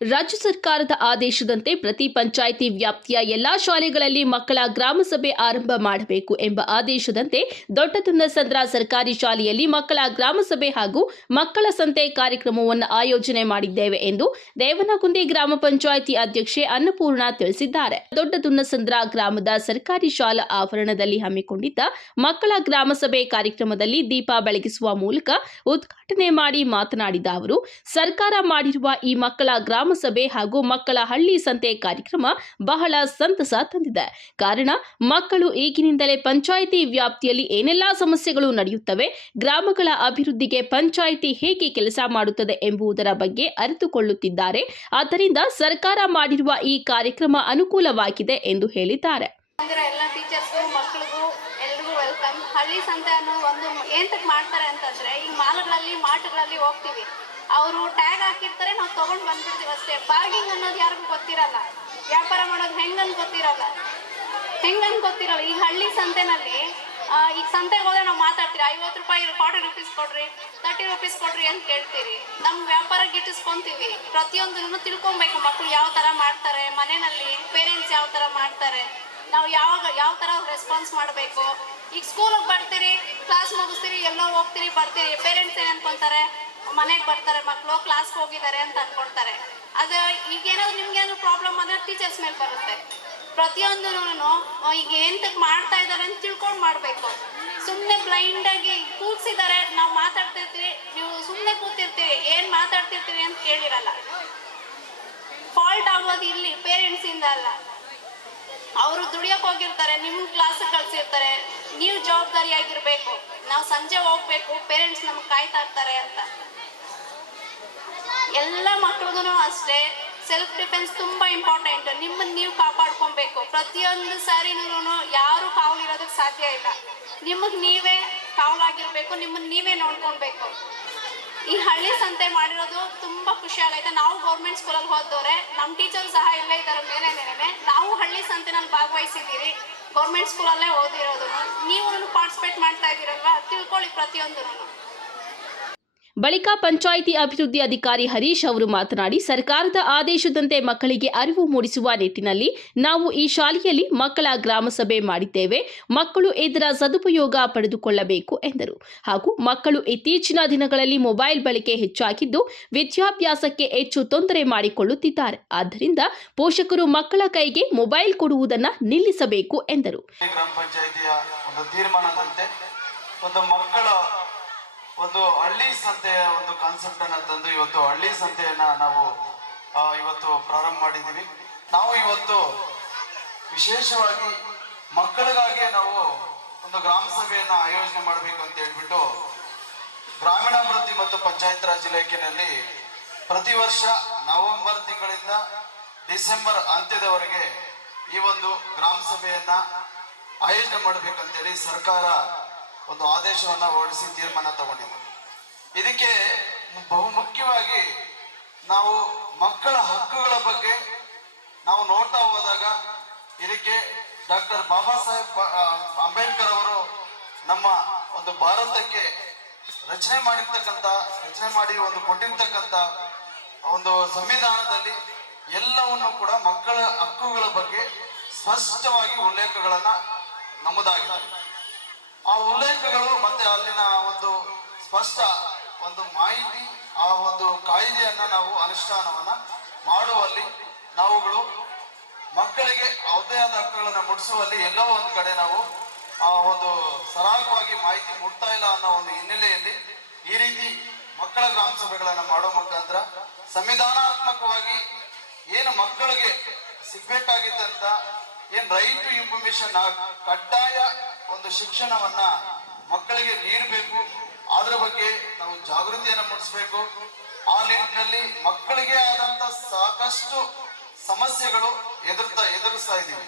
ರಾಜ್ಯ ಸರ್ಕಾರದ ಆದೇಶದಂತೆ ಪ್ರತಿ ಪಂಚಾಯಿತಿ ವ್ಯಾಪ್ತಿಯ ಎಲ್ಲಾ ಶಾಲೆಗಳಲ್ಲಿ ಮಕ್ಕಳ ಗ್ರಾಮ ಸಭೆ ಆರಂಭ ಮಾಡಬೇಕು ಎಂಬ ಆದೇಶದಂತೆ ದೊಡ್ಡತುನ್ನಸಂದ್ರ ಸರ್ಕಾರಿ ಶಾಲೆಯಲ್ಲಿ ಮಕ್ಕಳ ಗ್ರಾಮ ಸಭೆ ಹಾಗೂ ಮಕ್ಕಳ ಸಂತೆ ಕಾರ್ಯಕ್ರಮವನ್ನು ಆಯೋಜನೆ ಮಾಡಿದ್ದೇವೆ ಎಂದು ದೇವನಗುಂದಿ ಗ್ರಾಮ ಪಂಚಾಯಿತಿ ಅಧ್ಯಕ್ಷೆ ಅನ್ನಪೂರ್ಣ ತಿಳಿಸಿದ್ದಾರೆ. ದೊಡ್ಡತುನ್ನಸಂದ್ರ ಗ್ರಾಮದ ಸರ್ಕಾರಿ ಶಾಲಾ ಆವರಣದಲ್ಲಿ ಹಮ್ಮಿಕೊಂಡಿದ್ದ ಮಕ್ಕಳ ಗ್ರಾಮ ಸಭೆ ಕಾರ್ಯಕ್ರಮದಲ್ಲಿ ದೀಪ ಬೆಳಗಿಸುವ ಮೂಲಕ ಉದ್ಘಾಟನೆ ಮಾಡಿ ಮಾತನಾಡಿದ ಅವರು, ಸರ್ಕಾರ ಮಾಡಿರುವ ಈ ಮಕ್ಕಳ ಗ್ರಾಮ ಸಭೆ ಹಾಗೂ ಮಕ್ಕಳ ಹಳ್ಳಿ ಸಂತೆ ಕಾರ್ಯಕ್ರಮ ಬಹಳ ಸಂತಸ ತಂದಿದೆ. ಕಾರಣ, ಮಕ್ಕಳು ಈಗಿನಿಂದಲೇ ಪಂಚಾಯಿತಿ ವ್ಯಾಪ್ತಿಯಲ್ಲಿ ಏನೆಲ್ಲಾ ಸಮಸ್ಯೆಗಳು ನಡೆಯುತ್ತವೆ, ಗ್ರಾಮಗಳ ಅಭಿವೃದ್ಧಿಗೆ ಪಂಚಾಯಿತಿ ಹೇಗೆ ಕೆಲಸ ಮಾಡುತ್ತದೆ ಎಂಬುದರ ಬಗ್ಗೆ ಅರಿತುಕೊಳ್ಳುತ್ತಿದ್ದಾರೆ. ಆದ್ದರಿಂದ ಸರ್ಕಾರ ಮಾಡಿರುವ ಈ ಕಾರ್ಯಕ್ರಮ ಅನುಕೂಲವಾಗಿದೆ ಎಂದು ಹೇಳಿದ್ದಾರೆ. ಹಳ್ಳಿ ಸಂತೆ ಅನ್ನೋ ಒಂದು ಏಂತಕ್ಕೆ ಮಾಡ್ತಾರೆ ಅಂತಂದ್ರೆ, ಈ ಮಾಲ್ಗಳಲ್ಲಿ, ಮಾಟ್ಗಳಲ್ಲಿ ಹೋಗ್ತೀವಿ. ಅವರು ಟ್ಯಾಗ್ ಹಾಕಿರ್ತಾರೆ, ನಾವು ತೊಗೊಂಡು ಬಂದ್ಬಿಡ್ತೀವಿ ಅಷ್ಟೇ. ಬಾರ್ಗಿಂಗ್ ಅನ್ನೋದು ಯಾರಿಗೂ ಗೊತ್ತಿರಲ್ಲ. ವ್ಯಾಪಾರ ಮಾಡೋದು ಹೆಂಗನ್ ಗೊತ್ತಿರಲ್ಲ. ಹೆಂಗನ್ ಗೊತ್ತಿರಲ್ಲ. ಈ ಹಳ್ಳಿ ಸಂತೆನಲ್ಲಿ ಈ ಸಂತೆಗೆ ಹೋದ್ರೆ ನಾವು ಮಾತಾಡ್ತೀರಿ ಐವತ್ತು ರೂಪಾಯಿ ಫಾರ್ಟಿ ರುಪೀಸ್ ಕೊಡ್ರಿ ತರ್ಟಿ ರುಪೀಸ್ ಕೊಡ್ರಿ ಅಂತ ಕೇಳ್ತೀರಿ. ನಮ್ಮ ವ್ಯಾಪಾರ ಗಿಟ್ಟಿಸ್ಕೊಂತೀವಿ. ಪ್ರತಿಯೊಂದನ್ನು ತಿಳ್ಕೊಬೇಕು. ಮಕ್ಕಳು ಯಾವ ಥರ ಮಾಡ್ತಾರೆ ಮನೆಯಲ್ಲಿ ಪೇರೆಂಟ್ಸ್ ಯಾವ ಥರ ಮಾಡ್ತಾರೆ. ನಾವು ಯಾವಾಗ ಯಾವ ಥರ ರೆಸ್ಪಾನ್ಸ್ ಮಾಡಬೇಕು? ಈಗ ಸ್ಕೂಲಿಗೆ ಬರ್ತೀರಿ ಕ್ಲಾಸ್ ಮುಗಿಸ್ತೀರಿ, ಎಲ್ಲೋ ಹೋಗ್ತೀರಿ, ಬರ್ತೀರಿ ಪೇರೆಂಟ್ಸ್ ಏನು ಅನ್ಕೊಂತಾರೆ? ಮನೆಗೆ ಬರ್ತಾರೆ ಮಕ್ಕಳು ಕ್ಲಾಸ್ಗೆ ಹೋಗಿದ್ದಾರೆ ಅಂತ ಅನ್ಕೊಳ್ತಾರೆ ಅದು ಈಗ ಏನಾದ್ರು ನಿಮ್ಗೆ ಏನಾದ್ರು ಪ್ರಾಬ್ಲಮ್ ಅಂದರೆ ಟೀಚರ್ಸ್ ಮೇಲೆ ಬರುತ್ತೆ. ಪ್ರತಿಯೊಂದೂ ಈಗ ಎಂತಕ್ಕೆ ಮಾಡ್ತಾ ಇದ್ದಾರೆ ಅಂತ ತಿಳ್ಕೊಂಡು ಮಾಡಬೇಕು. ಸುಮ್ಮನೆ ಬ್ಲೈಂಡಾಗಿ ಕೂಗ್ಸಿದ್ದಾರೆ, ನಾವು ಮಾತಾಡ್ತಿರ್ತೀವಿ, ನೀವು ಸುಮ್ಮನೆ ಕೂತಿರ್ತೀರಿ, ಏನು ಮಾತಾಡ್ತಿರ್ತೀರಿ ಅಂತ ಕೇಳಿರಲ್ಲ. ಫಾಲ್ಟ್ ಆಗೋದು ಇಲ್ಲಿ ಪೇರೆಂಟ್ಸಿಂದ ಅಲ್ಲ. ಅವರು ದುಡಿಯಕ್ಕೆ ಹೋಗಿರ್ತಾರೆ ನಿಮ್ಮ ಕ್ಲಾಸ್ ಕಳ್ಸಿರ್ತಾರೆ, ನೀವು ಜವಾಬ್ದಾರಿಯಾಗಿರ್ಬೇಕು ನಾವು ಸಂಜೆ ಹೋಗ್ಬೇಕು ಪೇರೆಂಟ್ಸ್ ನಮ್ಗೆ ಕಾಯ್ತಾ ಇರ್ತಾರೆ ಅಂತ. ಎಲ್ಲ ಮಕ್ಳಿಗೂ ಅಷ್ಟೇ ಸೆಲ್ಫ್ ಡಿಫೆನ್ಸ್ ತುಂಬಾ ಇಂಪಾರ್ಟೆಂಟ್ ನಿಮ್ಮನ್ನು ನೀವು ಕಾಪಾಡ್ಕೊಬೇಕು. ಪ್ರತಿಯೊಂದು ಸಾರಿನೂ ಯಾರು ಕಾವಲಿರೋದಕ್ಕೆ ಸಾಧ್ಯ ಇಲ್ಲ. ನಿಮಗೆ ನೀವೇ ಕಾವಲಾಗಿರ್ಬೇಕು ನಿಮ್ಮನ್ನು ನೀವೇ ನೋಡ್ಕೊಳ್ಬೇಕು. ಈ ಹಳ್ಳಿ ಸಂತೆ ಮಾಡಿರೋದು ತುಂಬಾ ಖುಷಿ ಆಗೈತೆ. ನಾವು ಗೌರ್ಮೆಂಟ್ ಸ್ಕೂಲಲ್ಲಿ ಹೋದವ್ರೆ ನಮ್ಮ ಟೀಚರ್ ಸಹ ಇಲ್ಲೇ ಇದ್ದಾರೆ, ಮೇಲೆ ನೆನೆ ನಾವು ಹಳ್ಳಿ ಸಂತೆನಲ್ಲಿ ಭಾಗವಹಿಸಿದ್ದೀರಿ. ಗೌರ್ಮೆಂಟ್ ಸ್ಕೂಲಲ್ಲೇ ಓದಿರೋದು ನೀವು ಪಾರ್ಟಿಸಿಪೇಟ್ ಮಾಡ್ತಾ ಇದ್ದೀರಲ್ವಾ? ತಿಳ್ಕೊಳ್ಳಿ ಪ್ರತಿಯೊಂದೂ ಬಳಿಕ ಪಂಚಾಯಿತಿ ಅಭಿವೃದ್ಧಿ ಅಧಿಕಾರಿ ಹರೀಶ್ ಅವರು ಮಾತನಾಡಿ, ಸರ್ಕಾರದ ಆದೇಶದಂತೆ ಮಕ್ಕಳಿಗೆ ಅರಿವು ಮೂಡಿಸುವ ನಿಟ್ಟಿನಲ್ಲಿ ನಾವು ಈ ಶಾಲೆಯಲ್ಲಿ ಮಕ್ಕಳ ಗ್ರಾಮಸಭೆ ಮಾಡಿದ್ದೇವೆ. ಮಕ್ಕಳು ಇದರ ಸದುಪಯೋಗ ಪಡೆದುಕೊಳ್ಳಬೇಕು ಎಂದರು. ಹಾಗೂ ಮಕ್ಕಳು ಇತ್ತೀಚಿನ ದಿನಗಳಲ್ಲಿ ಮೊಬೈಲ್ ಬಳಕೆ ಹೆಚ್ಚಾಗಿದ್ದು, ವಿದ್ಯಾಭ್ಯಾಸಕ್ಕೆ ಹೆಚ್ಚು ತೊಂದರೆ ಮಾಡಿಕೊಳ್ಳುತ್ತಿದ್ದಾರೆ. ಆದ್ದರಿಂದ ಪೋಷಕರು ಮಕ್ಕಳ ಕೈಗೆ ಮೊಬೈಲ್ ಕೊಡುವುದನ್ನು ನಿಲ್ಲಿಸಬೇಕು ಎಂದರು. ಒಂದು ಮಕ್ಕಳ ಒಂದು ಹಳ್ಳಿ ಸಂತೆಯ ಒಂದು ಕಾನ್ಸೆಪ್ಟ್ ಅನ್ನ ತಂದು ಇವತ್ತು ಹಳ್ಳಿ ಸಂತೆಯನ್ನ ನಾವು ಇವತ್ತು ಪ್ರಾರಂಭ ಮಾಡಿದ್ದೀವಿ. ನಾವು ಇವತ್ತು ವಿಶೇಷವಾಗಿ ಮಕ್ಕಳಿಗಾಗಿ ನಾವು ಒಂದು ಗ್ರಾಮ ಸಭೆಯನ್ನ ಆಯೋಜನೆ ಮಾಡಬೇಕು ಅಂತ ಹೇಳ್ಬಿಟ್ಟು ಗ್ರಾಮೀಣಾಭಿವೃದ್ಧಿ ಮತ್ತು ಪಂಚಾಯತ್ ರಾಜ್ ಇಲಾಖೆಯಲ್ಲಿ ಪ್ರತಿ ವರ್ಷ ನವೆಂಬರ್ ತಿಂಗಳಿಂದ ಡಿಸೆಂಬರ್ ಅಂತ್ಯದವರೆಗೆ ಈ ಒಂದು ಗ್ರಾಮ ಸಭೆಯನ್ನ ಆಯೋಜನೆ ಮಾಡಬೇಕಂತೇಳಿ ಸರ್ಕಾರ ಒಂದು ಆದೇಶವನ್ನ ಹೊರಡಿಸಿ ತೀರ್ಮಾನ ತಗೊಂಡಿದೆ ಇದಕ್ಕೆ ಬಹುಮುಖ್ಯವಾಗಿ ನಾವು ಮಕ್ಕಳ ಹಕ್ಕುಗಳ ಬಗ್ಗೆ ನಾವು ನೋಡ್ತಾ ಹೋದಾಗ ಇದಕ್ಕೆ ಡಾಕ್ಟರ್ ಬಾಬಾ ಸಾಹೇಬ್ ಅಂಬೇಡ್ಕರ್ ಅವರು ನಮ್ಮ ಒಂದು ಭಾರತಕ್ಕೆ ರಚನೆ ಮಾಡಿರ್ತಕ್ಕಂಥ, ರಚನೆ ಮಾಡಿ ಒಂದು ಕೊಟ್ಟಿರ್ತಕ್ಕಂಥ ಒಂದು ಸಂವಿಧಾನದಲ್ಲಿ ಎಲ್ಲವನ್ನು ಕೂಡ ಮಕ್ಕಳ ಹಕ್ಕುಗಳ ಬಗ್ಗೆ ಸ್ಪಷ್ಟವಾಗಿ ಉಲ್ಲೇಖಗಳನ್ನ ನಮೂದಾಗಿದೆ ಆ ಉಲ್ಲೇಖಗಳು ಮತ್ತೆ ಅಲ್ಲಿನ ಒಂದು ಸ್ಪಷ್ಟ ಒಂದು ಮಾಹಿತಿ, ಆ ಒಂದು ಕಾಯ್ದೆಯನ್ನ ನಾವು ಅನುಷ್ಠಾನವನ್ನ ಮಾಡುವಲ್ಲಿ ನಾವುಗಳು ಮಕ್ಕಳಿಗೆ ಅವದೇ ಆದ ಹಕ್ಕುಗಳನ್ನ ಮುಟ್ಟಿಸುವಲ್ಲಿ ಎಲ್ಲೋ ಒಂದು ಕಡೆ ನಾವು ಆ ಒಂದು ಸರಾಗವಾಗಿ ಮಾಹಿತಿ ಮುಟ್ತಾ ಇಲ್ಲ ಅನ್ನೋ ಒಂದು ಹಿನ್ನೆಲೆಯಲ್ಲಿ ಈ ರೀತಿ ಮಕ್ಕಳ ಗ್ರಾಮ ಸಭೆಗಳನ್ನ ಮಾಡೋ ಮುಖಾಂತರ ಸಂವಿಧಾನಾತ್ಮಕವಾಗಿ ಏನು ಮಕ್ಕಳಿಗೆ ಸಿಗ್ಬೇಕಾಗಿದ್ದಂತ ಏನ್ ರೈಟ್ ಟು ಇನ್ಫಾರ್ಮೇಶನ್ ಕಡ್ಡಾಯ ಒಂದು ಶಿಕ್ಷಣವನ್ನ ಮಕ್ಕಳಿಗೆ ನೀಡಬೇಕು. ಅದರ ಬಗ್ಗೆ ನಾವು ಜಾಗೃತಿಯನ್ನು ಮೂಡಿಸಬೇಕು. ಆ ನಿಟ್ಟಿನಲ್ಲಿ ಮಕ್ಕಳಿಗೆ ಆದಂತ ಸಾಕಷ್ಟು ಸಮಸ್ಯೆಗಳು ಎದುರ್ತಾ, ಎದುರಿಸ್ತಾ ಇದ್ದೀವಿ.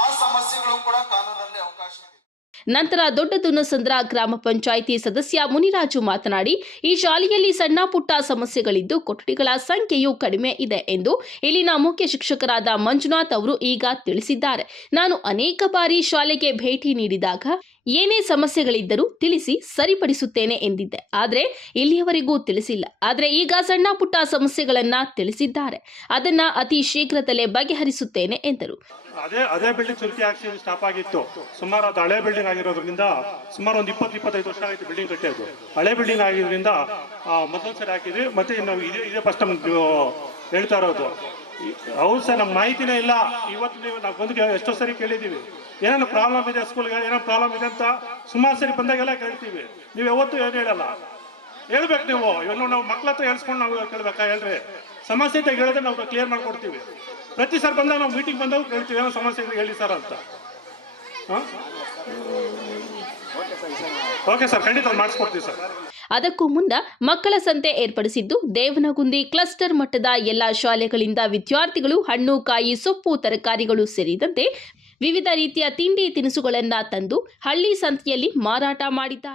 ಆ ಸಮಸ್ಯೆಗಳು ಕೂಡ ಕಾನೂನಲ್ಲಿ ಅವಕಾಶ ಇದೆ. ನಂತರ ದೊಡ್ಡದುನಸಂದ್ರ ಗ್ರಾಮ ಪಂಚಾಯಿತಿ ಸದಸ್ಯ ಮುನಿರಾಜು ಮಾತನಾಡಿ, ಈ ಶಾಲೆಯಲ್ಲಿ ಸಣ್ಣ ಪುಟ್ಟ ಸಮಸ್ಯೆಗಳಿದ್ದು ಕೊಠಡಿಗಳ ಸಂಖ್ಯೆಯೂ ಕಡಿಮೆ ಇದೆ ಎಂದು ಇಲ್ಲಿನ ಮುಖ್ಯ ಶಿಕ್ಷಕರಾದ ಮಂಜುನಾಥ್ ಅವರು ಈಗ ತಿಳಿಸಿದ್ದಾರೆ. ನಾನು ಅನೇಕ ಬಾರಿ ಶಾಲೆಗೆ ಭೇಟಿ ನೀಡಿದಾಗ ಏನೇ ಸಮಸ್ಯೆಗಳಿದ್ದರೂ ತಿಳಿಸಿ ಸರಿಪಡಿಸುತ್ತೇನೆ ಎಂದಿದ್ದೆ. ಆದರೆ ಇಲ್ಲಿಯವರೆಗೂ ತಿಳಿಸಿಲ್ಲ. ಆದರೆ ಈಗ ಸಣ್ಣ ಪುಟ್ಟ ಸಮಸ್ಯೆಗಳನ್ನ ತಿಳಿಸಿದ್ದಾರೆ. ಅದನ್ನ ಅತಿ ಶೀಘ್ರದಲ್ಲೇ ಬಗೆಹರಿಸುತ್ತೇನೆ ಎಂದರು. ಅದೇ ಅದೇ ಬಿಲ್ಡಿಂಗ್ ಸುಲ್ಕಿ ಆಕ್ಷನ್ ಸ್ಟಾಪ್ ಆಗಿತ್ತು. ಸುಮಾರು ಅದು ಹಳೆ ಬಿಲ್ಡಿಂಗ್ ಆಗಿರೋದ್ರಿಂದ ಸುಮಾರು ಒಂದು ಇಪ್ಪತ್ತು, ಇಪ್ಪತ್ತೈದು ವರ್ಷ ಆಯಿತು ಬಿಲ್ಡಿಂಗ್ ಕಟ್ಟಿದ್ದು ಹಳೆ ಬಿಲ್ಡಿಂಗ್ ಆಗಿರೋದ್ರಿಂದ ಮೊದಲು ಸರಿ ಹಾಕಿದ್ವಿ, ಮತ್ತೆ ಇನ್ನು ಇದೇ ಇದೇ ಫಸ್ಟ್ ಹೇಳ್ತಾ ಇರೋದು. ಹೌದು ಸರ್ ನಮ್ಮ ಮಾಹಿತಿನೇ ಇಲ್ಲ. ಇವತ್ತು ನೀವು ನಾವು ಬಂದು ಎಷ್ಟೋ ಸರಿ ಕೇಳಿದ್ದೀವಿ. ಏನೇನು ಪ್ರಾಬ್ಲಮ್ ಇದೆ ಸ್ಕೂಲ್ಗೆ ಏನೋ ಪ್ರಾಬ್ಲಮ್ ಇದೆ ಅಂತ ಸುಮಾರು ಸರಿ ಬಂದಾಗೆಲ್ಲ ಕೇಳ್ತೀವಿ. ನೀವು ಯಾವತ್ತೂ ಏನು ಹೇಳಲ್ಲ. ಹೇಳ್ಬೇಕು ನೀವು. ಇವನು ನಾವು ಮಕ್ಳ ಹತ್ರ ಹೇಳ್ಸ್ಕೊಂಡು ನಾವು ಕೇಳ್ಬೇಕಾ? ಹೇಳ್ರಿ. ಸಮಸ್ಯೆ ಇದ್ದಾಗ ಹೇಳಿದ್ರೆ ನಾವು ಕ್ಲಿಯರ್ ಮಾಡಿಕೊಡ್ತೀವಿ. ಪ್ರತಿ ಸರ್ ಬಂದಾಗ ನಾವು ಮೀಟಿಂಗ್ ಬಂದಾಗ ಕೇಳ್ತೀವಿ. ಏನೋ ಸಮಸ್ಯೆ ಇದೆ ಹೇಳಿ ಸರ್ ಅಂತ. ಹಾಂ? ಓಕೆ ಸರ್, ಖಂಡಿತ ಮಾಡಿಸ್ಕೊಡ್ತೀವಿ ಸರ್. ಅದಕ್ಕೂ ಮುನ್ನ ಮಕ್ಕಳ ಸಂತೆ ಏರ್ಪಡಿಸಿದ್ದು ದೇವನಗುಂದಿ ಕ್ಲಸ್ಟರ್ ಮಟ್ಟದ ಎಲ್ಲಾ ಶಾಲೆಗಳಿಂದ ವಿದ್ಯಾರ್ಥಿಗಳು ಹಣ್ಣು, ಕಾಯಿ, ಸೊಪ್ಪು, ತರಕಾರಿಗಳು ಸೇರಿದಂತೆ ವಿವಿಧ ರೀತಿಯ ತಿಂಡಿ ತಿನಿಸುಗಳನ್ನ ತಂದು ಹಳ್ಳಿ ಸಂತೆಯಲ್ಲಿ ಮಾರಾಟ ಮಾಡಿದ್ದಾರೆ.